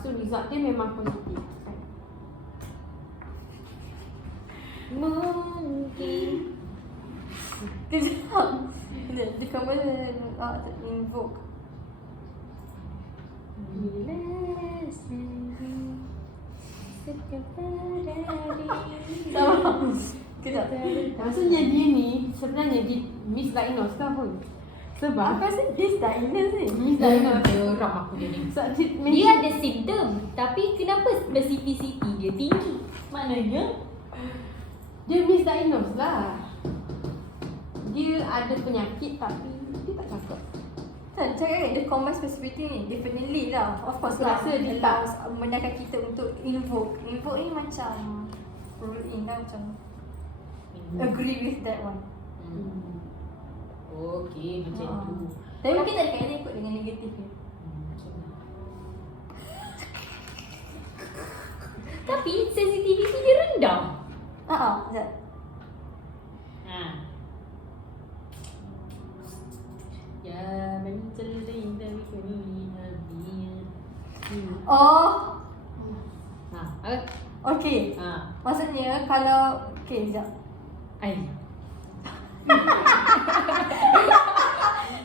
So result dia memang positif. Mungkin. Kejap. Dia common invoke. Kejap. Maksudnya dia ni sebenarnya misdiagnose ke apa? Sebab Aku rasa misdiagnose ni. misdiagnose. Geram aku dia ni. So, Dia ada simptom, tapi kenapa specificity dia tinggi? Maknanya dia misdiagnose lah. Dia ada penyakit tapi dia tak cakap. Tak, cakap kan dia common specificity ni. Definitely lah. Of course Aku lah. rasa dia allows menyarankan kita untuk invoke. Invoke ni macam rule in lah, macam agree with that one. Okey, macam tu. Tapi mungkin tak ada kaitan ikut dengan negatif ni. Tapi sensitivity dia rendah. Sekejap. Ya, mencelin dari kini habis. Oh, Apa? okay. Maksudnya kalau okay, sekejap. Ai.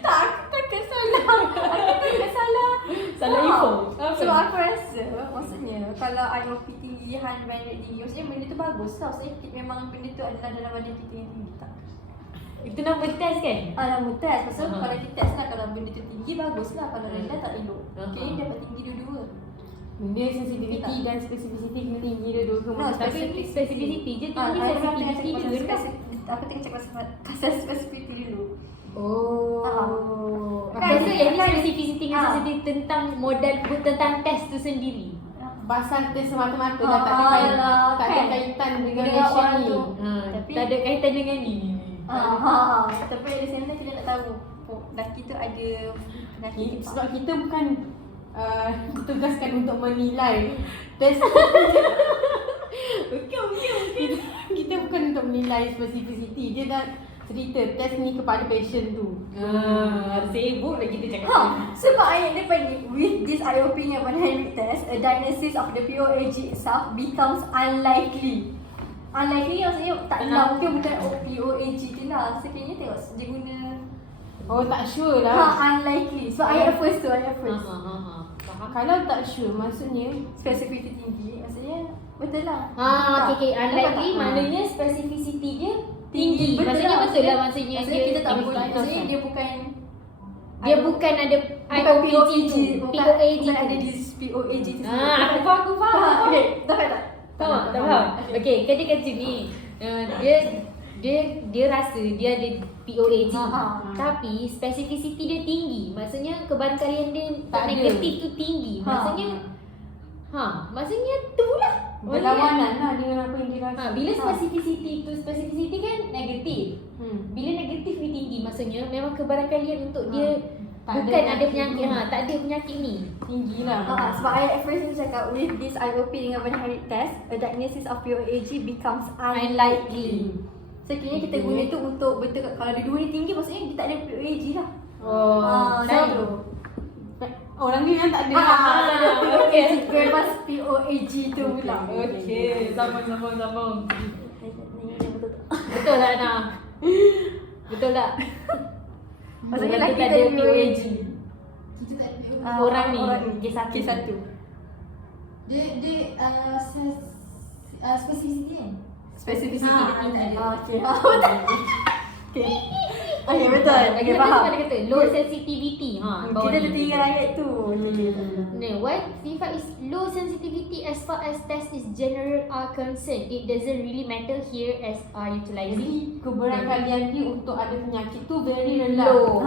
Tak, aku takkan salah. Salah info. Sebab aku rasa maksudnya kalau IOP tinggi, heart rate tinggi, maksudnya benda tu bagus tau. Maksudnya memang benda tu adalah dalam badan kita yang tinggi tak? Itu nama test kan? Nama test. Maksudnya kalau kita test lah, kalau benda tu tinggi bagus lah. Kalau rendah tak elok. Okay, ni dapat tinggi dua-dua. Dia sensitivity dan specificity kena tinggi dua-dua ke? No, Tapi specificity je tinggi, sensitivity dia rendah. Aku tengok cakap pasal specificity dulu. Oh. Aku rasa yang ni specificity dengan sensitivity tentang modal, tentang test tu sendiri. Pasal test semata-mata dah tak ada kaitan dengan patient ni. Tak ada kaitan dengan ni. Tapi ada sana kita tak tahu lelaki tu ada penyakit. Sebab kita bukan ditugaskan untuk menilai test. Okey. Kita bukan untuk menilai specificity. Dia dah cerita test ni kepada patient tu. Sibuk lah kita cakap. Sebab ayat dia panggil with this IOP nya pada Henry test, a diagnosis of the POAG itself becomes unlikely. Unlikely maksudnya tak lah, mungkin bukan POAG tu lah. Sekiranya tengok dia guna Tak sure lah. unlikely. So ayat first. Faham. Kalau tak sure maksudnya Specificity tinggi, maksudnya betul lah. Okay. Unlikely Tak. maknanya specificity dia tinggi. Betul Maksudnya lah. betul lah maksudnya Maksudnya kita tak boleh. diagnosis. Maksudnya dia bukan bukan ada bukan POAG tu. bukan ada di POAG tu. Aku faham. Okay, tak tak. Tak faham. Okay, dia kata ni. Dia rasa dia ada POAG. Tapi specificity dia tinggi. Maksudnya kebarangkalian dia Tak ada. negatif tu tinggi. Maksudnya maksudnya tu lah. berlawanan lah dengan apa yang dia rasa. Bila specificity kan negatif. Bila negatif ni tinggi, maksudnya memang kebarangkalian untuk dia Tak bukan ada ada penyakit penyakit, tak ada penyakit ni. Tinggi lah. Sebab ayat first ni cakap with this IOP dengan Benhari test, a diagnosis of POAG becomes unlikely. Sekiranya kita guna tu untuk betul kalau dia dua ni tinggi, maksudnya dia tak ada POAG lah. Tahu. Orang ni yang tak ada. Okay, bebas POAG tu pula. Okey, sambung. Betul Betul tak Ana? Betul tak? Maksudnya Orang lelaki tu tak tak ada ada POAG. Kita tak ada PO. Orang ni, Kes satu. Dia specificity kan? Specificity dia tinggi. tak ada. Okay. Okay. Okay, betul. Okay, Lagi faham. ada kata low sensitivity. Bawah Kita ni. tertinggal ayat tu. One sifat is low sensitivity as far as test is general are concerned. It doesn't really matter here as are utilizing. Jadi keberangkalian dia untuk ada penyakit tu very rendah. Low.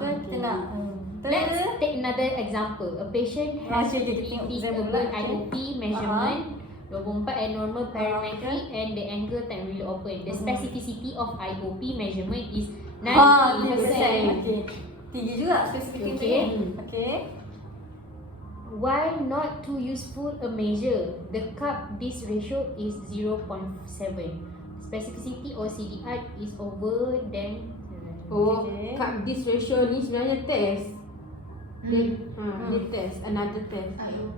Betul lah. Let's take another example. A patient has Okay, to kita tengok be example given pula. IOP measurement 24 and normal parametry and the angle time really open. The specificity of IOP measurement is 90%. Okay. Tinggi juga specificity. Okay. Okay. Why not too useful a measure? The cup this ratio is 0.7. Specificity or CDR is over than Cup this ratio ni sebenarnya test. Dia test, another test. IOP.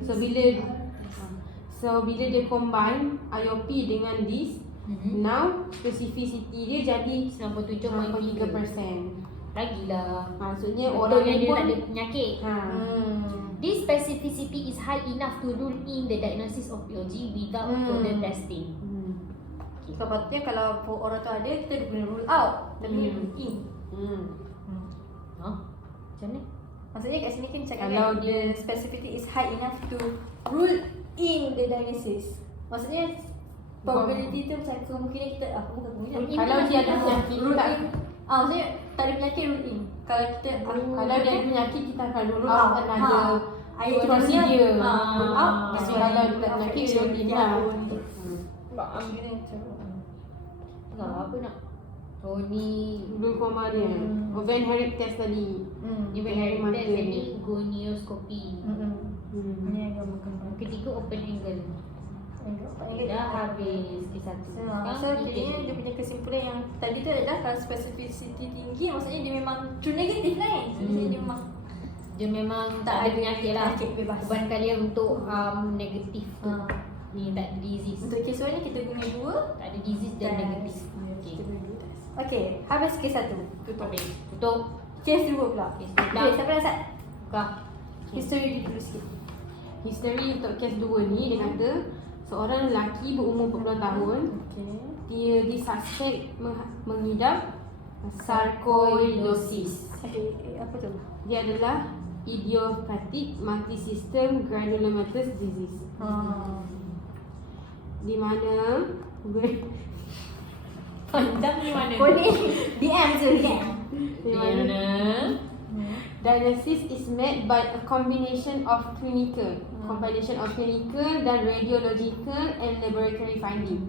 So bila dia combine IOP dengan this, now specificity dia jadi 97.3%. Lagilah. Maksudnya Betul orang yang ni dia pun tak ada penyakit. This specificity is high enough to rule in the diagnosis of POG without further testing. Sepatutnya kalau orang tu ada, kita guna rule out. Tapi ni rule in. Macam mana? Maksudnya kat sini kan cakap Kalau kan, the specificity is high enough to rule in the diagnosis. Maksudnya probability tu macam kemungkinan kita bukan kemungkinan. Rule in kalau tu dia ada macam penyakit rule tak, in. Maksudnya tak ada penyakit rule in. Kalau kita kalau dia ada penyakit kita akan rule Ah, out another ayat procedure. rule out. Tapi kalau dia tak penyakit rule in lah. Enggak apa nak. Oh ni Rule koma dia. Van Herrick test tadi. Dia Mata test dia. ni gonioscopy. Ini yang gambar kembang. Ketiga open angle. Dah habis ke-1. So jadinya dia punya kesimpulan yang tadi tu adalah kalau specificity tinggi maksudnya dia memang true negatif lah kan. Maksudnya dia memang tak ada penyakit lah. penyakit bebas. Beban kalian untuk negatif tu. Ni tak ada disease. Untuk kes 1 ni kita guna 2 Tak ada disease dan negatif. Kita guna 2 test. Okay, habis kes 1. Tutup. Habis. Tutup. Kes 2 pula. Kes Okay, dua. siapa nak start? Kah. History dulu sikit. History untuk kes 2 ni dia kata seorang lelaki berumur 40 tahun Okay. dia disuspek mengidap sarkoidosis. Okay, apa tu? Dia adalah idiopathic multisystem granulomatous disease. Di mana Panjang ni mana? Kau ni DM je DM. di mana diagnosis is made by a combination of clinical dan radiological and laboratory finding.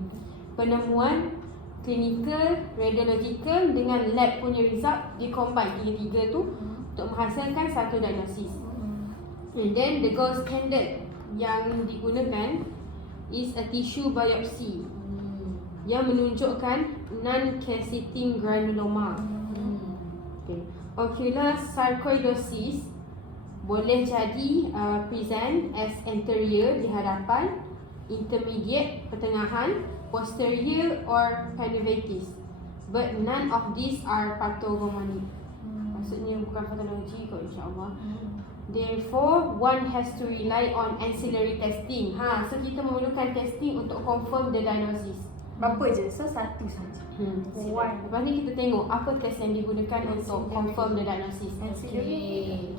Penemuan clinical, radiological dengan lab punya result di-combine tiga-tiga tu untuk menghasilkan satu diagnosis. And then the gold standard yang digunakan is a tissue biopsy yang menunjukkan non-calciting granuloma. Okay. Ocular sarcoidosis boleh jadi present as anterior di hadapan, intermediate, pertengahan, posterior or panniculus. But none of these are pathognomonic. Maksudnya bukan patologi kot, insyaAllah. Therefore, one has to rely on ancillary testing. So kita memerlukan testing untuk confirm the diagnosis. Berapa je? So satu saja. One. Lepas ni kita tengok apa test yang digunakan untuk confirm the diagnosis. Okay.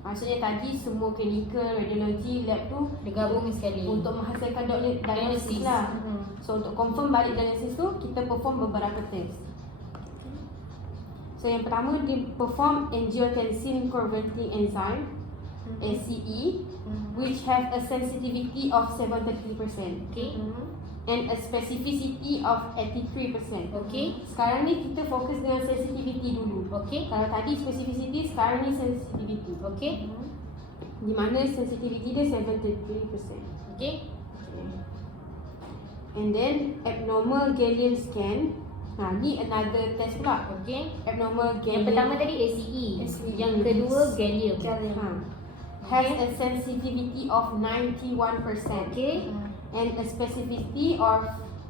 Maksudnya tadi semua clinical, radiologi, lab tu Digabung sekali. untuk menghasilkan diagnosis lah. So untuk confirm balik diagnosis tu kita perform beberapa test. So yang pertama dia perform angiotensin converting enzyme ACE which have a sensitivity of 730% Okay. and a specificity of 83%. Okay. Sekarang ni kita fokus dengan sensitivity dulu. Okay. Kalau tadi specificity, sekarang ni sensitivity. Okay. Di mana sensitivity dia 73%. Okay. And then abnormal gallium scan. Ni another test pula. Okay. Abnormal Yang gallium. pertama tadi ACE. ACE. Yang kedua gallium. Has a sensitivity of 91% Okay. and a specificity of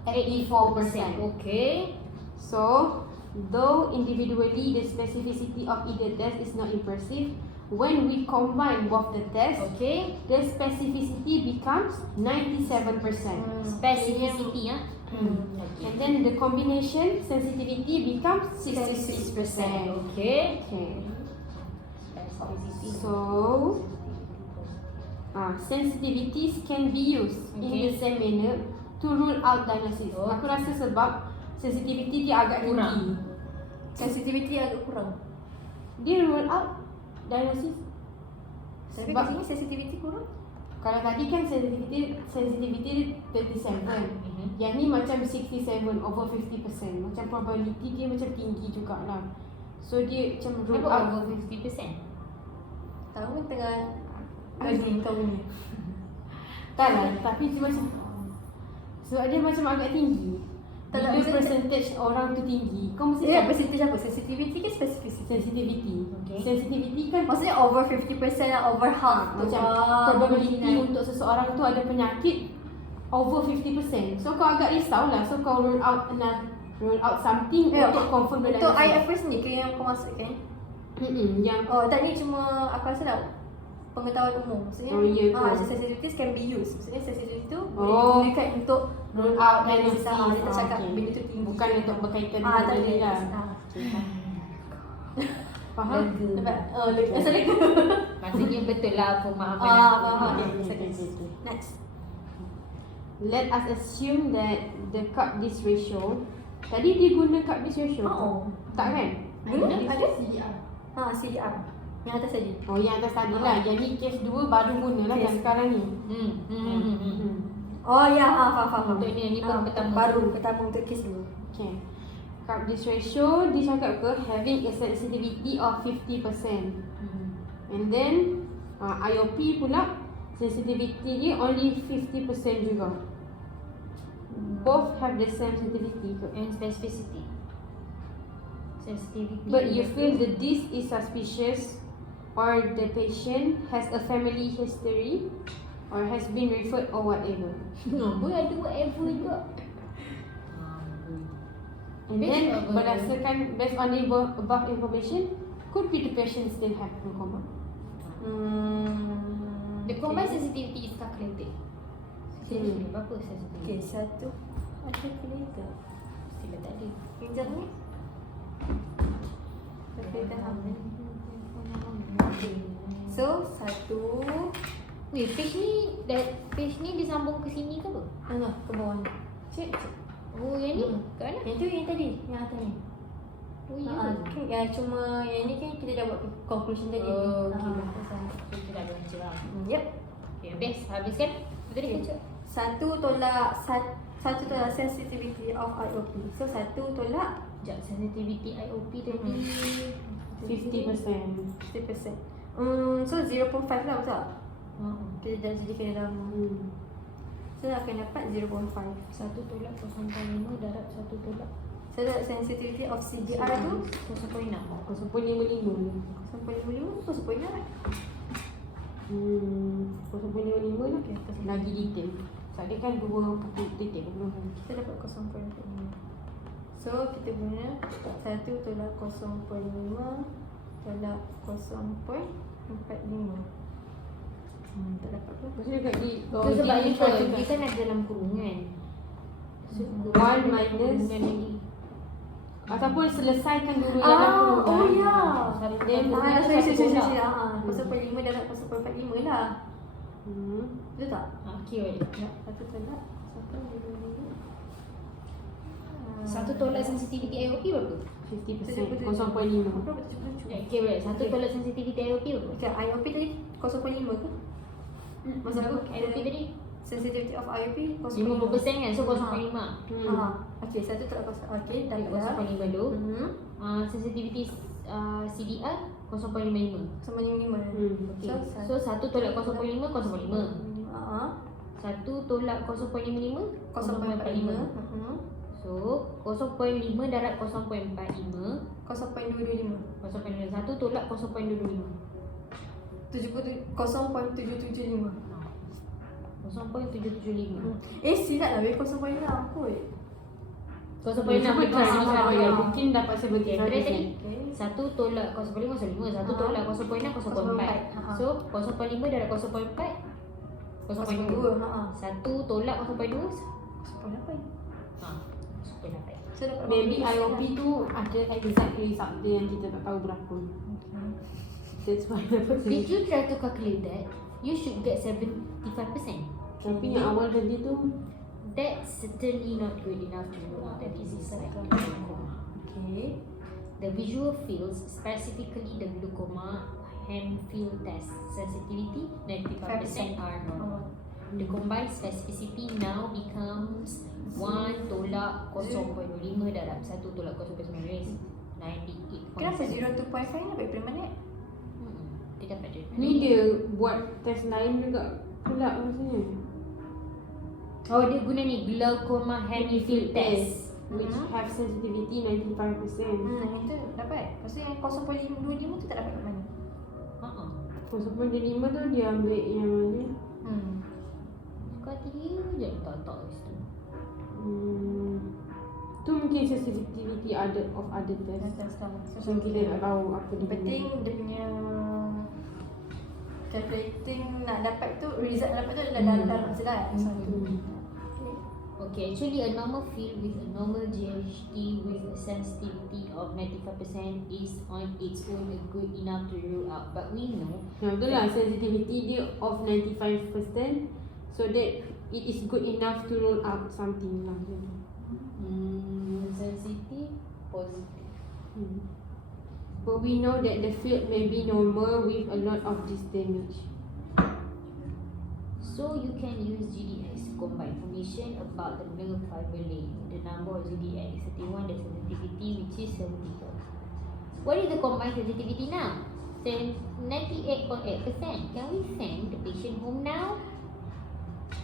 84%. Okay. So, though individually the specificity of either test is not impressive, when we combine both the tests, Okay. the specificity becomes 97%. Specificity ya. And then the combination sensitivity becomes 66%. Okay. Okay. Specificity. So, sensitivities can be used in the same manner to rule out diagnosis. Oh. Aku rasa sebab sensitivity dia agak tinggi. Kurang. Sensitivity agak kurang. Dia rule out diagnosis. Tapi Sebab kat sini sensitivity kurang. kalau tadi kan sensitivity 37. Yang ni macam 67 over 50%. Macam probability dia macam tinggi jugalah. So dia macam rule Kenapa out. over 50%? Tahu kan tengah urging kau ni. Tak lah, tapi dia macam sebab dia macam agak tinggi. Bila percentage orang tu tinggi, kau mesti Ya, percentage apa? Sensitivity ke specificity? sensitivity. Okay. Sensitivity kan Maksudnya over 50% lah, over half tu. macam probability untuk seseorang tu ada penyakit over 50%. So kau agak risaulah. So kau rule out something untuk confirm the Untuk diagnosis. IFRS ni ke yang kau masukkan? Yang Oh, tak ni cuma aku rasa lah pengetahuan umum. Maksudnya Oh, ya ke? sensitivities can be used. Maksudnya sensitivity tu Oh. boleh digunakan untuk rule out diagnosis. diagnosis. Dia tak cakap Okay. benda tu tinggi. Bukan untuk berkaitan tak dengan ada. benda lah. Faham? Nampak? Oh, lega. Asal lega. Maksudnya betul lah pemahaman Faham. aku. Okay. Next. Let us assume that the cup this ratio. Tadi dia guna cup this ratio. Tak kan? Guna? Ada? CDR. CDR. Yang atas tadi. Oh, yang atas tadi lah. Yang ni case 2 baru guna lah yang sekarang ni. Oh ya, faham. Untuk ni baru pertama. Baru pertama untuk kes dulu. Okay. Cup this ratio dicakap ke having a sensitivity of 50%. And then IOP pula sensitivity dia only 50% juga. Both have the same sensitivity ke? And specificity. Sensitivity. But you feel that this is suspicious or the patient has a family history or has been referred or whatever. Boleh ada whatever juga. And then berdasarkan based on the above information, could be the patient still have glaucoma. The combined sensitivity is calculated. Sensitivity berapa sensitivity? Okay, satu. Ada calculator. Sila tak ada. Pinjam ni. Calculator apa? So, satu. Weh, page ni disambung ke sini ke apa? Mana? Ke bawah ni. Cik. Oh, yang ni? Kat mana? Yang tu yang tadi. Yang atas ni. Oh, ya. Kan yang cuma yang ni kan kita dah buat conclusion tadi. Oh, okay. So, kita dah baca lah. Yep. Okay, habiskan? Tadi Okay. baca. Satu tolak sensitivity of IOP. So satu tolak Sekejap, sensitivity IOP tadi 50%. 50%. So 0.5 lah betul tak? Kita dah jadikan dalam so akan dapat 0.5. 1 tolak 0.5 darab 1 tolak So the sensitivity of CDR tu 0.6. 0.55. 0.55, 0.6 kan? 0.55 lah. Lagi detail. So dia kan 2 titik. Kita dapat 0.5. So kita guna 1 tolak 0.5 tolak 0.45. Tak dapat apa. Maksudnya dekat di Itu sebab ni dia kan ada dalam kurungan. So, One minus- kurungan lagi. ataupun selesaikan dulu dalam kurungan. Oh ya. Then Sorry. tolak. 0.5 darab 0.45 lah. Betul tak? Okay, Ya, 1 tolak 1 tolak sensitivity IOP berapa? 50%. 0.5. Okay, right. 1 tolak sensitivity IOP berapa? Okay, IOP tadi 0.5 ke? Masa Berapa aku IOP tadi? sensitivity of IOP 50% kan? So 0.5. Okay, 1 tolak 0. Okay, dah Tolak 0.5 dulu. Sensitivity CDR 0.55. 0.55. Okay. So 1 tolak 0.5 0.5. 1 tolak 0.55 0.45. So 0.5 darab 0.45 0.225. 0.1 tolak 0.225. 0.775. 0.775. Silap lah, 0.6 kot. 0.6 betul. Mungkin dapat Okay, berapa tadi? 75%. 1 tolak 0.5 0.5, 1 tolak 0.6 0.4. So 0.5 darab 0.4 0.2. 1 tolak 0.2 0.8. So dapat Maybe IOP tu ada exact result dia yang kita tak tahu berapa. That's why dapat If you try to calculate that, you should get 75%. Tapi yang awal tadi tu That's certainly not good enough to know that this is like glaucoma. Okay. The visual fields, specifically the glaucoma hand field test sensitivity, 95% are normal. The combined specificity now becomes 1 tolak 0.5 darab 1 tolak 0.9, 98.7. Kenapa 0 to 0.5 ni dapat daripada mana? Dia dapat je. ni dia buat test lain juga pula rasanya. Oh, dia guna ni glaucoma hand field test. which have sensitivity 95%. Yang itu dapat. Lepas tu yang 0.25 tu tak dapat kat mana? Masuk point 5 tu dia ambil yang mana? Suka hati dia je tak situ. Tu mungkin sensitivity other test. Test lah. So kita tak tahu apa dia penting dia punya calculating nak dapat tu, result nak dapat tu dalam selat. Okay, actually a normal field with a normal GHD with a sensitivity of 95% is on its own good enough to rule out. But we know betul lah, sensitivity dia of 95%, so that it is good enough to rule out something lah. sensitive, positive. But we know that the field may be normal with a lot of this damage. So you can use GDX to combine information about the nerve fiber length. The number of GDX 31, the sensitivity which is 74. What is the combined sensitivity now? 98.8%. Can we send the patient home now?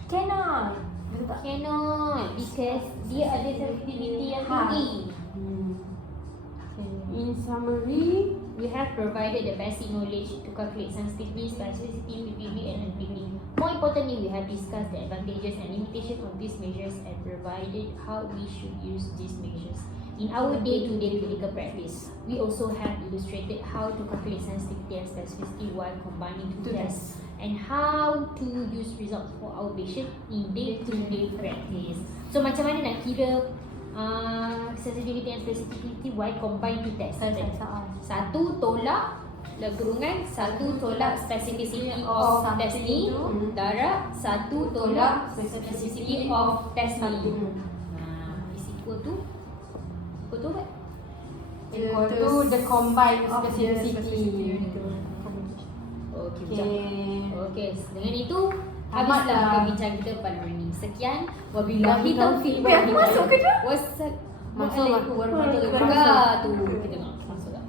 Cannot. Betul tak? Cannot, because dia ada sensitivity yang tinggi. In summary, We have provided the basic knowledge to calculate sensitivity, specificity, vividity, and unpicking. More importantly, we have discussed the advantages and limitations of these measures and provided how we should use these measures in our day-to-day clinical practice. We also have illustrated how to calculate sensitivity and specificity while combining two tests and how to use results for our patient in day-to-day practice. So macam mana nak kira sensitivity and specificity while combine two tests? Satu tolak kurungan, satu tolak specificity of test ni, darab, satu tolak specificity of test ni. Is equal to what? equal to the combined specificity. Okay, dengan itu habislah bincang kita pada hari ini. Sekian, wabillahi taufiq wal hidayah. Masuk ke tu? Wassalamualaikum warahmatullahi wabarakatuh. Kita nak masuk tak?